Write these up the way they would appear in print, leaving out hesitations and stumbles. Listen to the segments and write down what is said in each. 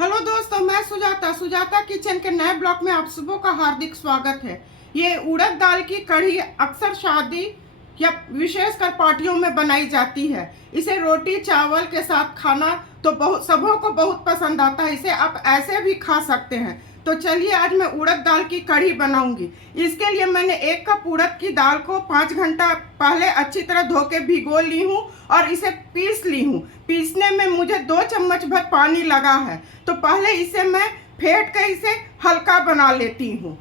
Hello दोस्तों, मैं Sujata kitchen के नए ब्लॉग में आप सबों का हार्दिक स्वागत है। ये उड़द दाल की कढ़ी अक्सर शादी या विशेषकर पार्टियों में बनाई जाती है। इसे रोटी चावल के साथ खाना तो सबों को बहुत पसंद आता है। इसे आप ऐसे भी खा सकते हैं। तो चलिए आज मैं उड़द दाल की कढ़ी बनाऊंगी। इसके लिए मैंने 1 कप उड़द की दाल को 5 घंटा पहले अच्छी तरह धो के भिगो ली हूँ और इसे पीस ली हूँ। पीसने में मुझे 2 चम्मच भर पानी लगा है। तो पहले इसे मैं फेंट कर इसे हल्का बना लेती हूँ।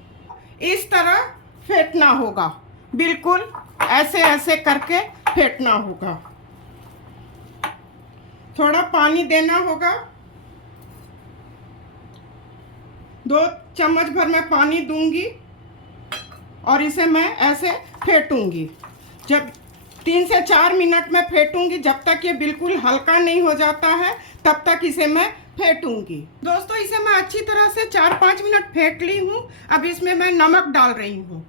इस तरह फेंटना होगा, बिल्कुल ऐसे ऐसे करके फेंटना होगा। थोड़ा पानी देना होगा। 2 चम्मच भर मैं पानी दूंगी और इसे मैं ऐसे फेंटूंगी। जब 3 से 4 मिनट में फेंटूंगी, जब तक ये बिल्कुल हल्का नहीं हो जाता है तब तक इसे मैं फेंटूंगी। दोस्तों, इसे मैं अच्छी तरह से 4-5 मिनट फेंट ली हूँ। अब इसमें मैं नमक डाल रही हूँ,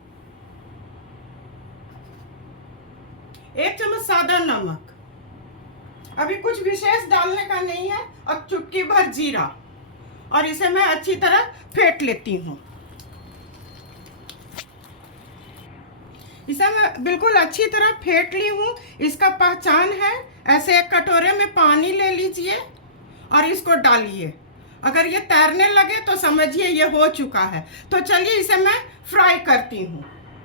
1 चम्मच सादा नमक। अभी कुछ विशेष डालने का नहीं है। और चुटकी भर जीरा, और इसे मैं अच्छी तरह फेंट लेती हूँ। इसे मैं बिल्कुल अच्छी तरह फेंट ली हूँ। इसका पहचान है, ऐसे एक कटोरे में पानी ले लीजिए और इसको डालिए। अगर ये तैरने लगे तो समझिए ये हो चुका है। तो चलिए इसे मैं फ्राई करती हूँ।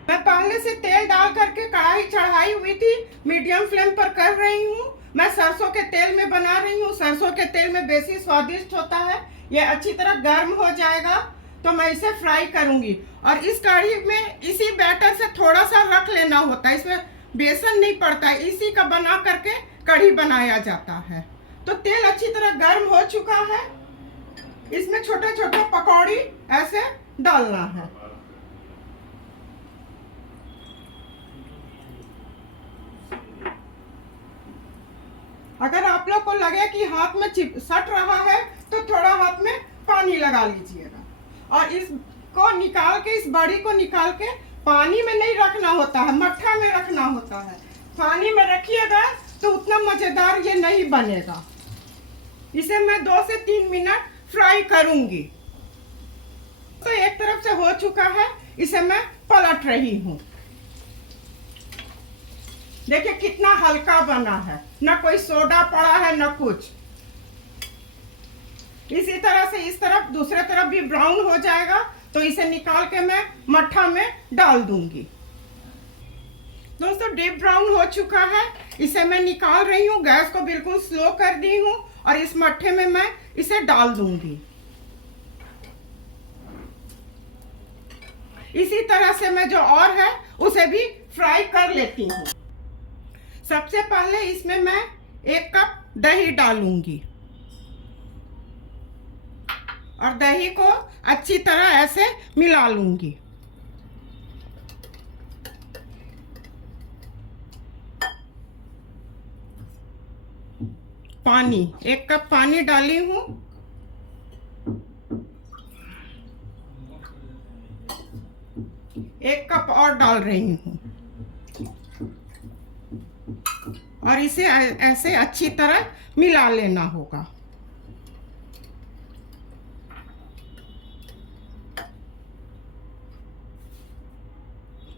मैं पहले से तेल डाल करके कढ़ाई चढ़ाई हुई थी, मीडियम फ्लेम पर कर रही हूँ। मैं सरसों के तेल में बना रही हूँ। सरसों के तेल में बेसी स्वादिष्ट होता है। ये अच्छी तरह गर्म हो जाएगा तो मैं इसे फ्राई करूंगी। और इस कढ़ी में इसी बैटर से थोड़ा सा रख लेना होता है, इसमें बेसन नहीं पड़ता है। इसी का बना करके कढ़ी बनाया जाता है। तो तेल अच्छी तरह गर्म हो चुका है। इसमें छोटे छोटे पकौड़ी ऐसे डालना है। अगर आप लोग को लगे कि हाथ में सट रहा है तो थोड़ा हाथ में पानी लगा लीजिएगा। और इसको निकाल के, इस बड़ी को निकाल के पानी में नहीं रखना होता है, मट्ठा में रखना होता है। पानी में रखिएगा तो उतना मजेदार ये नहीं बनेगा। इसे मैं 2 से 3 मिनट फ्राई करूंगी। तो एक तरफ से हो चुका है, इसे मैं पलट रही हूँ। देखिए कितना हल्का बना है, ना कोई सोडा पड़ा है ना कुछ। इसी तरह से इस तरफ दूसरे तरफ भी ब्राउन हो जाएगा तो इसे निकाल के मैं मट्ठा में डाल दूंगी। दोस्तों, डीप ब्राउन हो चुका है, इसे मैं निकाल रही हूँ। गैस को बिल्कुल स्लो कर दी हूँ और इस मट्ठे में मैं इसे डाल दूंगी। इसी तरह से मैं जो और है उसे भी फ्राई कर लेती हूँ। सबसे पहले इसमें मैं 1 कप दही डालूंगी और दही को अच्छी तरह ऐसे मिला लूंगी। पानी, 1 कप पानी डाली हूँ। एक कप और डाल रही हूँ और इसे ऐसे अच्छी तरह मिला लेना होगा।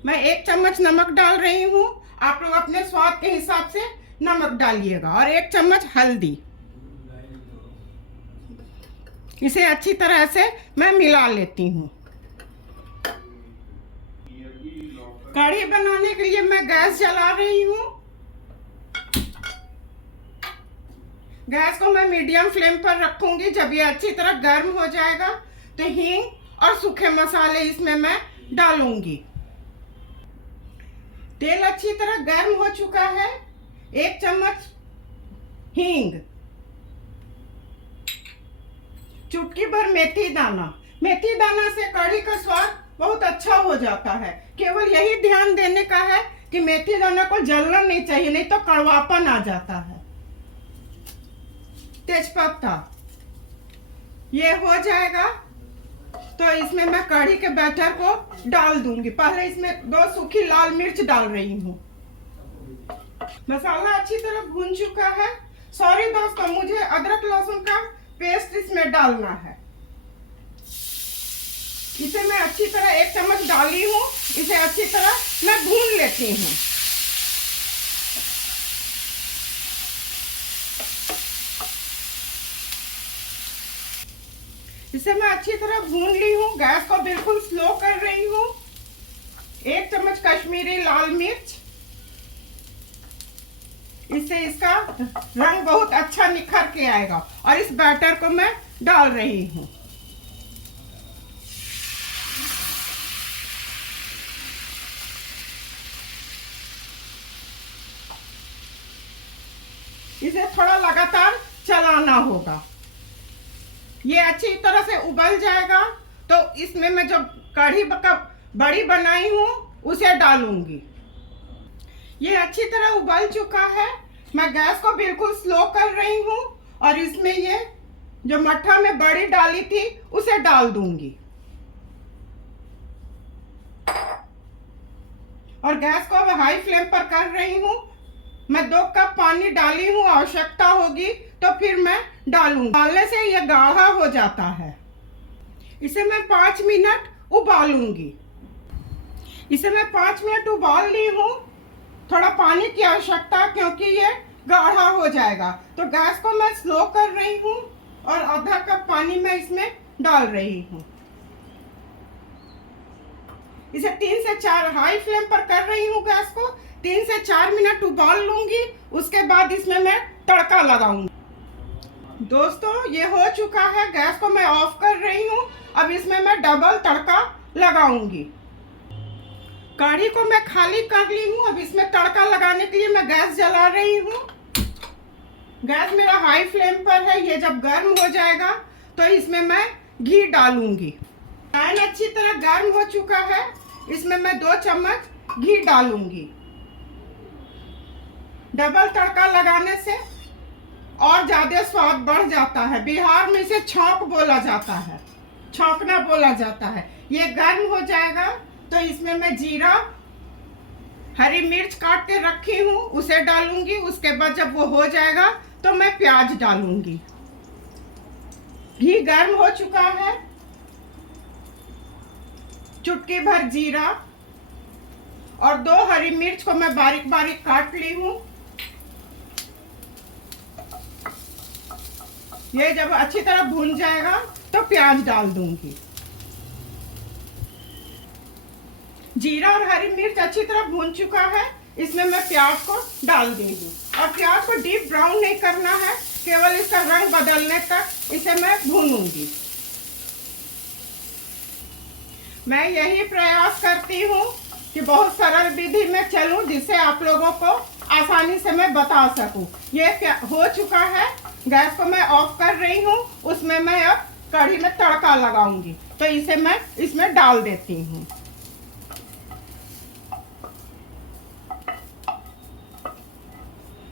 मैं 1 चम्मच नमक डाल रही हूँ। आप लोग अपने स्वाद के हिसाब से नमक डालिएगा और 1 चम्मच हल्दी। इसे अच्छी तरह से मैं मिला लेती हूँ। कढ़ी बनाने के लिए मैं गैस जला रही हूँ। गैस को मैं मीडियम फ्लेम पर रखूंगी। जब ये अच्छी तरह गर्म हो जाएगा तो हींग और सूखे मसाले इसमें मैं डालूंगी। तेल अच्छी तरह गर्म हो चुका है। 1 चम्मच हींग, चुटकी भर मेथी दाना। मेथी दाना से कढ़ी का स्वाद बहुत अच्छा हो जाता है। केवल यही ध्यान देने का है कि मेथी दाना को जलना नहीं चाहिए, नहीं तो कड़वापन आ जाता है। तेजपत्ता, ये हो जाएगा तो इसमें मैं कढ़ी के बैटर को डाल दूंगी। पहले इसमें 2 सूखी लाल मिर्च डाल रही हूँ। मसाला अच्छी तरह भून चुका है। सॉरी दोस्तों, मुझे अदरक लहसुन का पेस्ट इसमें डालना है। इसे मैं अच्छी तरह 1 चम्मच डाली हूँ। इसे अच्छी तरह मैं भून लेती हूँ। इसे मैं अच्छी तरह भून ली हूँ। गैस को बिल्कुल स्लो कर रही हूँ। 1 चम्मच कश्मीरी लाल मिर्च, इससे इसका रंग बहुत अच्छा निखर के आएगा। और इस बैटर को मैं डाल रही हूँ। इसे थोड़ा लगातार चलाना होगा। ये अच्छी तरह से उबल जाएगा तो इसमें मैं जो कढ़ी बड़ी बनाई हूँ उसे डालूंगी। ये अच्छी तरह उबल चुका है। मैं गैस को बिल्कुल स्लो कर रही हूँ और इसमें ये जो मट्ठा में बड़ी डाली थी उसे डाल दूंगी। और गैस को अब हाई फ्लेम पर कर रही हूँ। मैं 2 कप पानी डाली हूँ। आवश्यकता होगी तो फिर मैं डालूंगी। डालने से यह गाढ़ा हो जाता है। इसे मैं 5 मिनट उबालूंगी। इसे मैं 5 मिनट उबाल ली हूँ। थोड़ा पानी की आवश्यकता क्योंकि ये गाढ़ा हो जाएगा। तो गैस को मैं स्लो कर रही हूँ और आधा कप पानी मैं इसमें डाल रही हूँ। इसे 3 से 4 हाई फ्लेम पर कर रही हूँ। गैस को 3 से 4 मिनट उबाल लूंगी। उसके बाद इसमें मैं तड़का लगाऊंगी। दोस्तों ये हो चुका है। गैस को मैं ऑफ कर रही हूँ। अब इसमें मैं डबल तड़का लगाऊंगी। कढ़ी को मैं खाली कर ली हूँ। अब इसमें तड़का लगाने के लिए मैं गैस जला रही हूँ। गैस मेरा हाई फ्लेम पर है। ये जब गर्म हो जाएगा तो इसमें मैं घी डालूंगी। पैन अच्छी तरह गर्म हो चुका है। इसमें मैं 2 चम्मच घी डालूंगी। डबल तड़का लगाने से और ज्यादा स्वाद बढ़ जाता है। बिहार में इसे छौंक बोला जाता है, छौंकना बोला जाता है। ये गर्म हो जाएगा तो इसमें मैं जीरा, हरी मिर्च काट के रखी हूँ उसे डालूंगी। उसके बाद जब वो हो जाएगा तो मैं प्याज डालूंगी। घी गर्म हो चुका है। चुटकी भर जीरा और 2 हरी मिर्च को मैं बारीक बारीक काट ली हूँ। ये जब अच्छी तरह भून जाएगा तो प्याज डाल दूंगी। जीरा और हरी मिर्च अच्छी तरह भून चुका है। इसमें मैं प्याज को डाल दूंगी। और प्याज को डीप ब्राउन नहीं करना है, केवल इसका रंग बदलने तक इसे मैं भूनूंगी। मैं यही प्रयास करती हूँ कि बहुत सरल विधि में चलूं जिससे आप लोगों को आसानी से मैं बता सकूं। ये हो चुका है। गैस को मैं ऑफ कर रही हूँ। उसमें मैं अब कढ़ी में तड़का लगाऊंगी। तो इसे मैं इसमें डाल देती हूँ।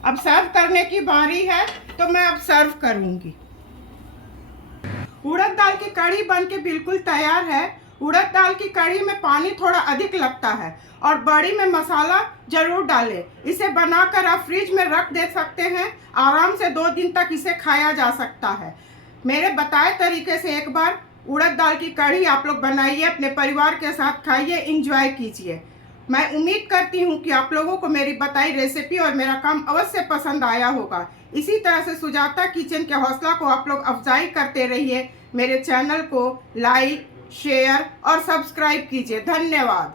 अब सर्व करने की बारी है तो मैं अब सर्व करूंगी। उड़द दाल की कढ़ी बनके बिल्कुल तैयार है। उड़द दाल की कढ़ी में पानी थोड़ा अधिक लगता है और बड़ी में मसाला जरूर डालें। इसे बनाकर आप फ्रिज में रख दे सकते हैं। आराम से 2 दिन तक इसे खाया जा सकता है। मेरे बताए तरीके से एक बार उड़द दाल की कढ़ी आप लोग बनाइए, अपने परिवार के साथ खाइए, एंजॉय कीजिए। मैं उम्मीद करती हूँ कि आप लोगों को मेरी बताई रेसिपी और मेरा काम अवश्य पसंद आया होगा। इसी तरह से सुजाता किचन के हौसला को आप लोग अफजाई करते रहिए। मेरे चैनल को लाइक, शेयर और सब्सक्राइब कीजिए। धन्यवाद।